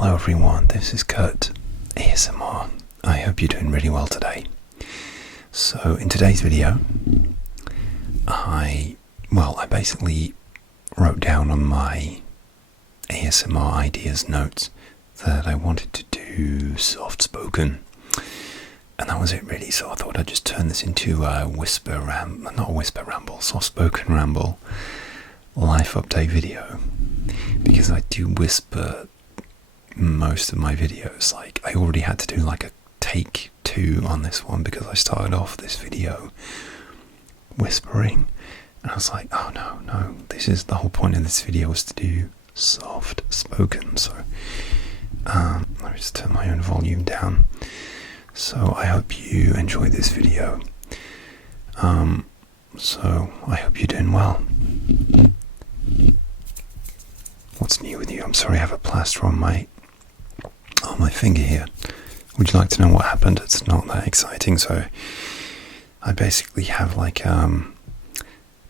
Hello everyone, this is Kurt, ASMR. I hope you're doing really well today. So in today's video, I basically wrote down on my ASMR ideas notes that I wanted to do soft spoken. And that was it really, so I thought I'd just turn this into a soft spoken ramble life update video. Because I do whisper most of my videos. Like, I already had to do like a take 2 on this one because I started off this video whispering, and I was like, oh no, this is the whole point of this video, was to do soft spoken. So let me just turn my own volume down. So I hope you enjoy this video. So I hope you're doing well. What's new with you? I'm sorry, I have a plaster on my finger here. Would you like to know what happened? It's not that exciting. So I basically have like an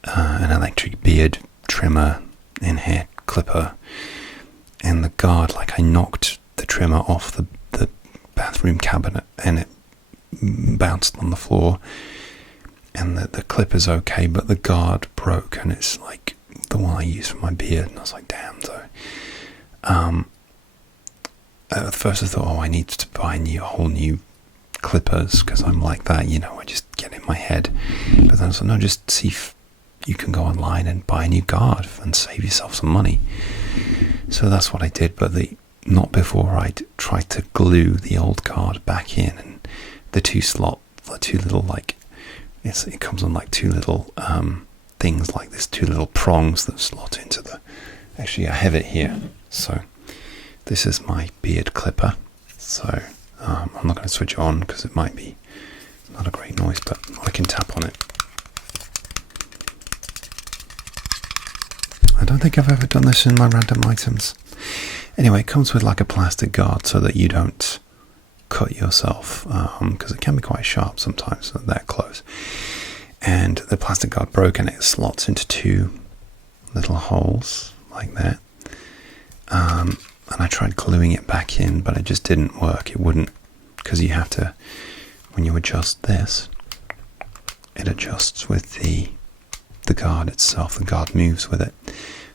electric beard trimmer in here, clipper, and the guard, like I knocked the trimmer off the bathroom cabinet and it bounced on the floor, and the clip is okay, but the guard broke, and it's like the one I use for my beard, and I was like, damn. So at first I thought, I need to buy a whole new clippers, because I'm like that, I just get in my head. But then I said, no, just see if you can go online and buy a new guard and save yourself some money. So that's what I did, but not before I'd tried to glue the old guard back in, and the two little, like, it comes on like two little things like this, two little prongs that slot into actually I have it here. So this is my beard clipper. So I'm not going to switch it on because it might be not a great noise, but I can tap on it. I don't think I've ever done this in my random items. Anyway, it comes with like a plastic guard so that you don't cut yourself, because it can be quite sharp sometimes that close. And the plastic guard broke, and it slots into two little holes like that. And I tried gluing it back in, but it just didn't work. It wouldn't, because you have to, when you adjust this, it adjusts with the guard itself. The guard moves with it.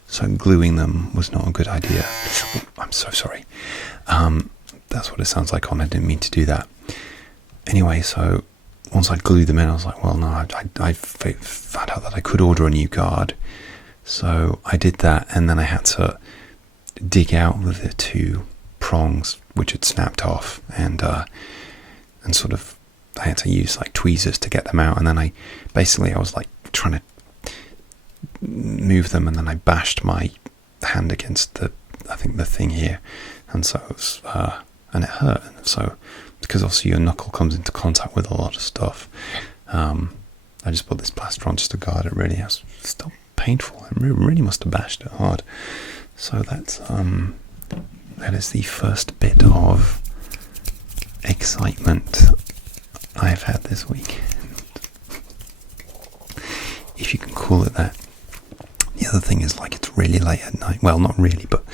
So gluing them was not a good idea. Oh, I'm so sorry. That's what it sounds like on. I didn't mean to do that. Anyway, so once I glued them in, I was like, well, no, I found out that I could order a new guard. So I did that, and then I had to dig out the two prongs which had snapped off, and sort of I had to use like tweezers to get them out. And then I was like trying to move them, and then I bashed my hand against the thing here, and so it was, and it hurt. So because obviously your knuckle comes into contact with a lot of stuff, I just put this plaster on just to guard it. Really, it's still painful. It really must have bashed it hard. So that is the first bit of excitement I've had this week, if you can call it that. The other thing is, like, it's really late at night. Well, not really, but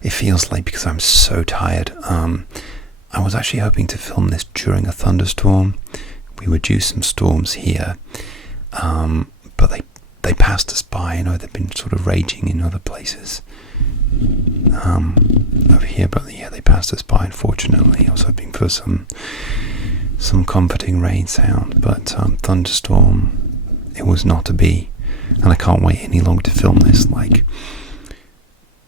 it feels late because I'm so tired. I was actually hoping to film this during a thunderstorm. We were due some storms here, but they passed us by. They've been sort of raging in other places over here, but yeah, they passed us by. Unfortunately, I was hoping for some comforting rain sound, but thunderstorm, it was not to be. And I can't wait any longer to film this. Like,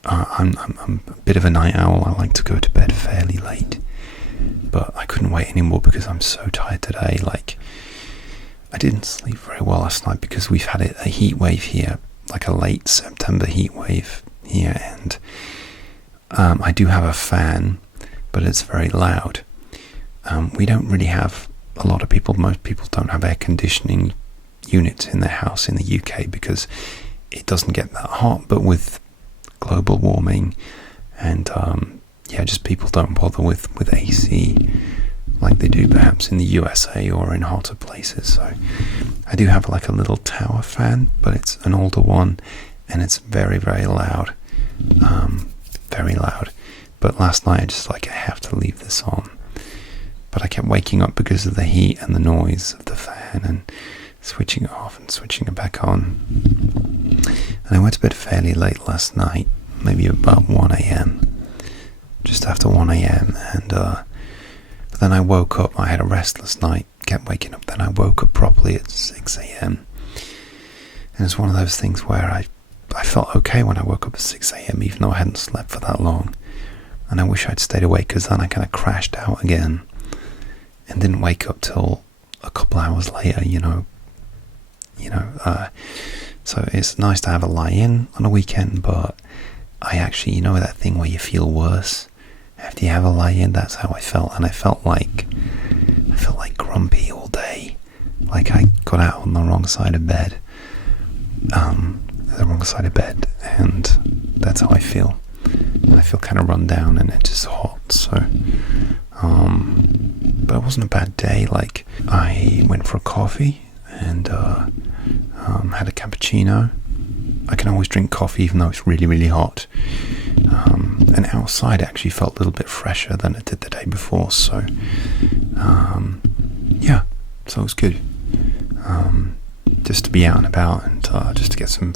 I'm a bit of a night owl. I like to go to bed fairly late, but I couldn't wait anymore because I'm so tired today. Like, I didn't sleep very well last night because we've had a heat wave here, like a late September heat wave here, and I do have a fan, but it's very loud. We don't really have a lot of people. Most people don't have air conditioning units in their house in the UK because it doesn't get that hot. But with global warming and just people don't bother with AC like they do perhaps in the USA or in hotter places. So I do have like a little tower fan, but it's an older one, and it's very, very loud. Very loud. But last night I just I have to leave this on. But I kept waking up because of the heat and the noise of the fan, and switching it off and switching it back on. And I went to bed fairly late last night, maybe about 1 a.m, just after 1 a.m, and but then I woke up. I had a restless night, kept waking up, then I woke up properly at 6 a.m. And it's one of those things where I felt okay when I woke up at 6 a.m, even though I hadn't slept for that long. And I wish I'd stayed awake, because then I kind of crashed out again and didn't wake up till a couple hours later, so it's nice to have a lie-in on a weekend, but I actually, that thing where you feel worse after you have a lie-in, that's how I felt. And I felt like grumpy all day, like I got out on the wrong side of bed, and that's how I feel. And I feel kind of run down, and it's just hot, so but it wasn't a bad day. Like, I went for a coffee and had a cappuccino. I can always drink coffee even though it's really, really hot. And outside it actually felt a little bit fresher than it did the day before. So, so it was good. Just to be out and about, and just to get some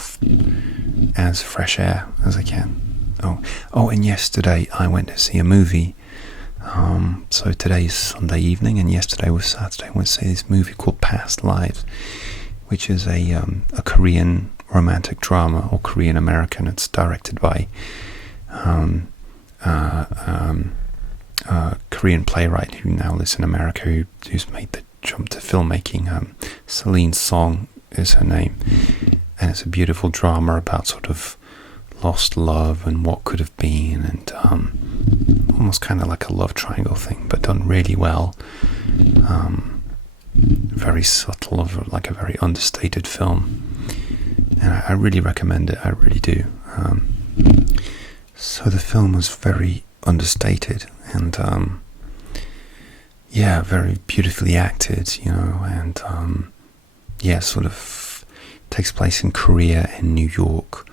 as fresh air as I can. Oh, and yesterday I went to see a movie. So today is Sunday evening, and yesterday was Saturday. I went to see this movie called Past Lives, which is a Korean romantic drama, or Korean American. It's directed by a Korean playwright who now lives in America, who's made the jump to filmmaking. Celine Song is her name, and it's a beautiful drama about sort of lost love and what could have been, and almost kind of like a love triangle thing, but done really well. Very subtle, like a very understated film, and I really recommend it. I really do. So the film was very understated, and very beautifully acted, and sort of takes place in Korea and New York.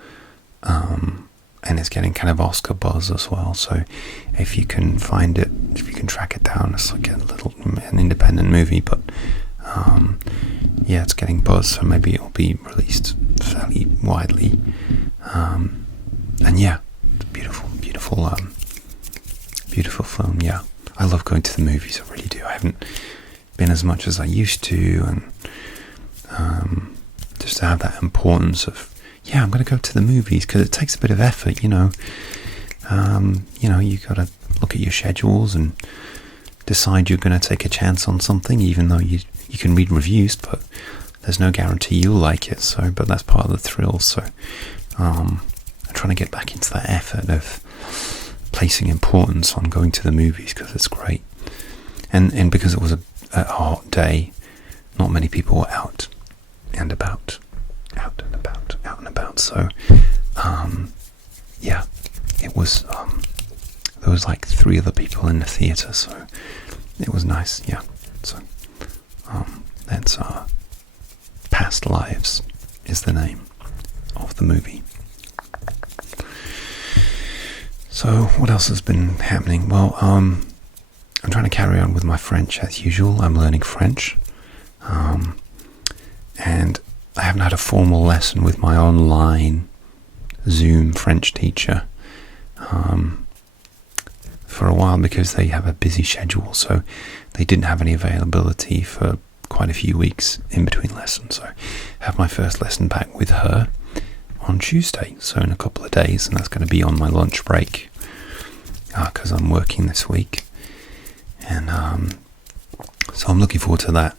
And it's getting kind of Oscar buzz as well. So if you can find it, if you can track it down, it's like an independent movie, but it's getting buzz. So maybe it'll be released fairly widely. Beautiful film. Yeah, I love going to the movies. I really do. I haven't been as much as I used to, and just to have that importance of, I'm going to go to the movies, because it takes a bit of effort, you got to look at your schedules and decide you're going to take a chance on something, even though you can read reviews, but there's no guarantee you'll like it. So, but that's part of the thrill. So, I'm trying to get back into that effort of placing importance on going to the movies, because it's great. And because it was a hot day, not many people were out and about. So, it was, there was like 3 other people in the theatre, so it was nice, So, that's, Past Lives is the name of the movie. So, what else has been happening? Well, I'm trying to carry on with my French as usual. I'm learning French, and I haven't had a formal lesson with my online Zoom French teacher for a while, because they have a busy schedule, so they didn't have any availability for quite a few weeks in between lessons. So I have my first lesson back with her on Tuesday, so in a couple of days, and that's going to be on my lunch break, because I'm working this week, and so I'm looking forward to that.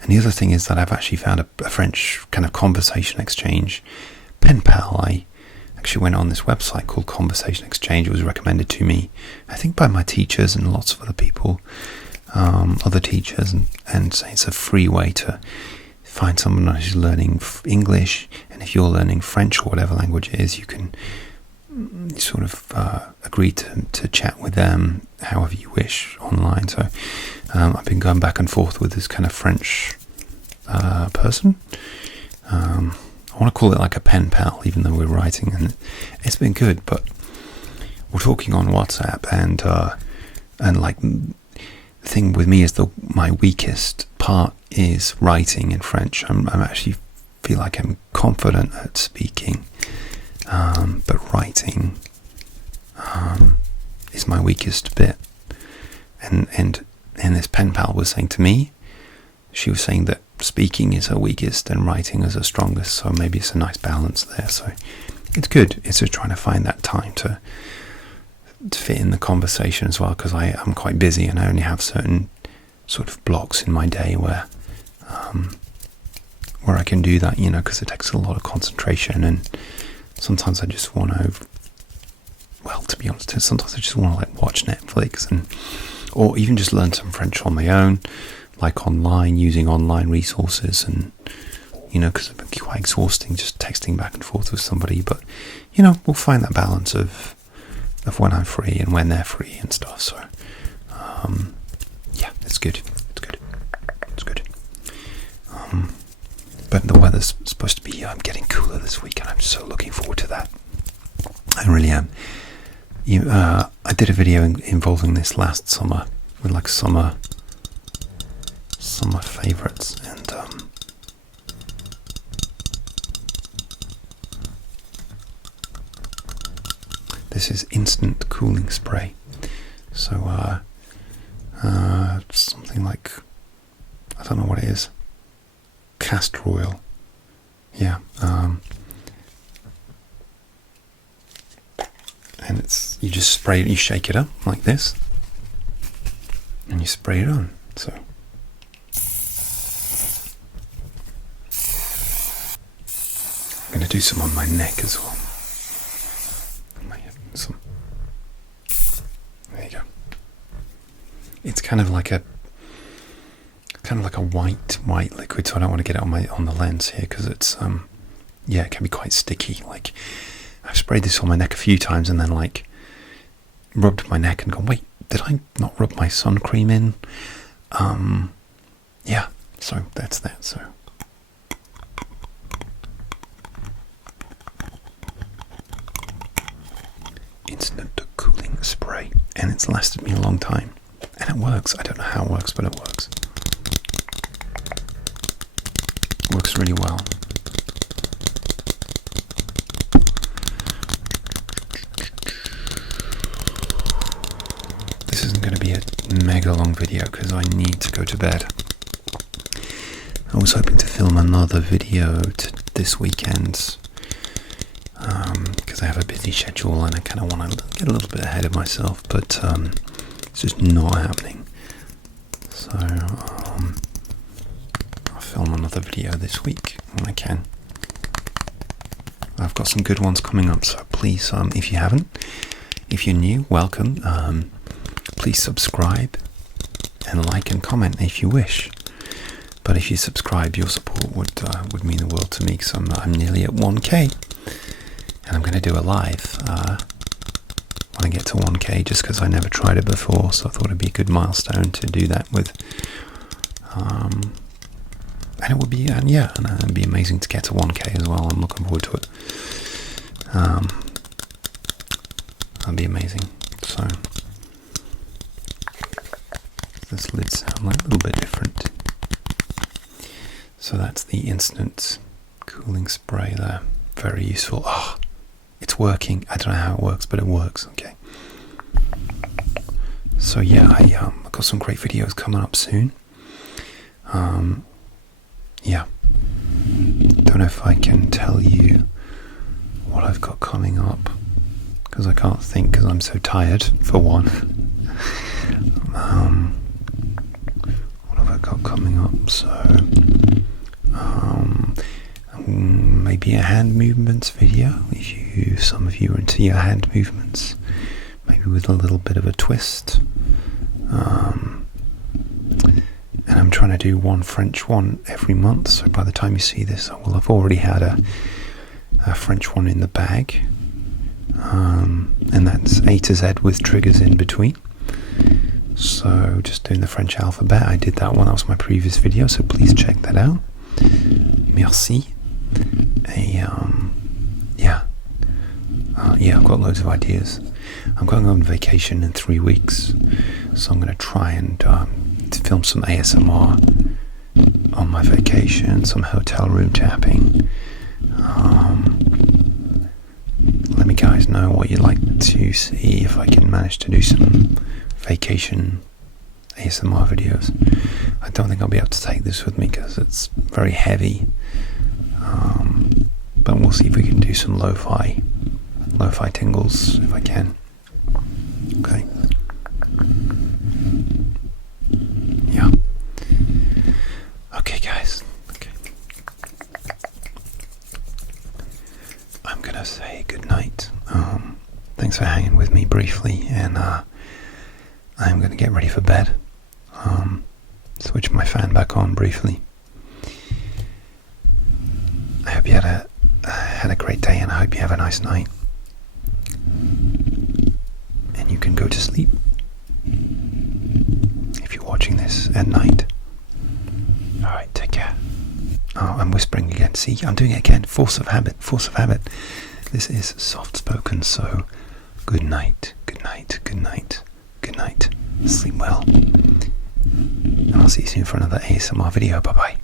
And the other thing is that I've actually found a French kind of conversation exchange pen pal. I actually went on this website called Conversation Exchange. It was recommended to me, I think, by my teachers and lots of other people, other teachers, and say it's a free way to find someone who's learning English, and if you're learning French or whatever language it is, you can sort of agree to chat with them however you wish online. So I've been going back and forth with this kind of French person. I want to call it like a pen pal, even though we're writing, and it's been good. But we're talking on WhatsApp, and like the thing with me is my weakest part is writing in French. I'm actually feel like I'm confident at speaking, but writing is my weakest bit. And this pen pal was saying to me, she was saying that speaking is her weakest and writing is her strongest, so maybe it's a nice balance there. So it's good. It's just trying to find that time to fit in the conversation as well, because I'm quite busy and I only have certain sort of blocks in my day where I can do that, you know, because it takes a lot of concentration, and sometimes I just want to, well, to be honest, sometimes I just want to like watch Netflix or even just learn some French on my own, like online, using online resources, and you know, because it can be quite exhausting just texting back and forth with somebody. But you know, we'll find that balance of when I'm free and when they're free and stuff. So yeah, it's good. It's good. But the weather's supposed to be getting cooler this week, and I'm so looking forward to that. I really am. I did a video involving this last summer with like summer favourites, and this is instant cooling spray. So something like, I don't know what it is, castor oil. Yeah. And you just spray it, you shake it up like this, and you spray it on. So I'm going to do some on my neck as well. There you go. It's kind of like a white liquid, so I don't want to get it on the lens here, because it's it can be quite sticky. Like, I've sprayed this on my neck a few times and then like rubbed my neck and gone, wait, did I not rub my sun cream in? Yeah, so that's that. So instant cooling spray, and it's lasted me a long time, and it works. I don't know how it works, but it works. It works really well. This isn't going to be a mega long video because I need to go to bed. I was hoping to film another video this weekend, because I have a busy schedule and I kind of want to get a little bit ahead of myself, but it's just not happening. So I'll film another video this week when I can. I've got some good ones coming up, so please, if you haven't, if you're new, welcome. Please subscribe and like and comment if you wish. But if you subscribe, your support would mean the world to me, because I'm nearly at 1k, and I'm going to do a live when I get to 1k, just because I never tried it before, so I thought it'd be a good milestone to do that with. And it would be, and it'd be amazing to get to 1k as well. I'm looking forward to it. That'd be amazing. So this lid sound like a little bit different. So that's the instant cooling spray there. Very useful. Oh, it's working. I don't know how it works, but it works. Okay. So yeah, I've got some great videos coming up soon. Yeah. Don't know if I can tell you what I've got coming up, because I can't think, because I'm so tired, for one. What have I got coming up? So maybe a hand movements video, if some of you are into your hand movements, maybe with a little bit of a twist. And I'm trying to do one French one every month, so by the time you see this, I will have already had a French one in the bag, and that's A to Z with triggers in between. So just doing the French alphabet. I did that one, that was my previous video, so please check that out. Merci. Yeah, I've got loads of ideas. I'm going on vacation in 3 weeks, so I'm going to try and film some ASMR on my vacation, some hotel room tapping. Let me guys know what you'd like to see, if I can manage to do some vacation ASMR videos. I don't think I'll be able to take this with me because it's very heavy, but we'll see if we can do some lo-fi tingles if I can. Okay. Yeah. Okay guys. Okay. I'm gonna say good night. Thanks for hanging with me briefly, and I'm gonna get ready for bed. Switch my fan back on briefly. I hope you had a great day, and I hope you have a nice night. And you can go to sleep if you're watching this at night. Alright, take care. Oh, I'm whispering again. See, I'm doing it again. Force of habit. This is soft spoken, so good night, good night, good night, good night. Sleep well. And I'll see you soon for another ASMR video. Bye bye.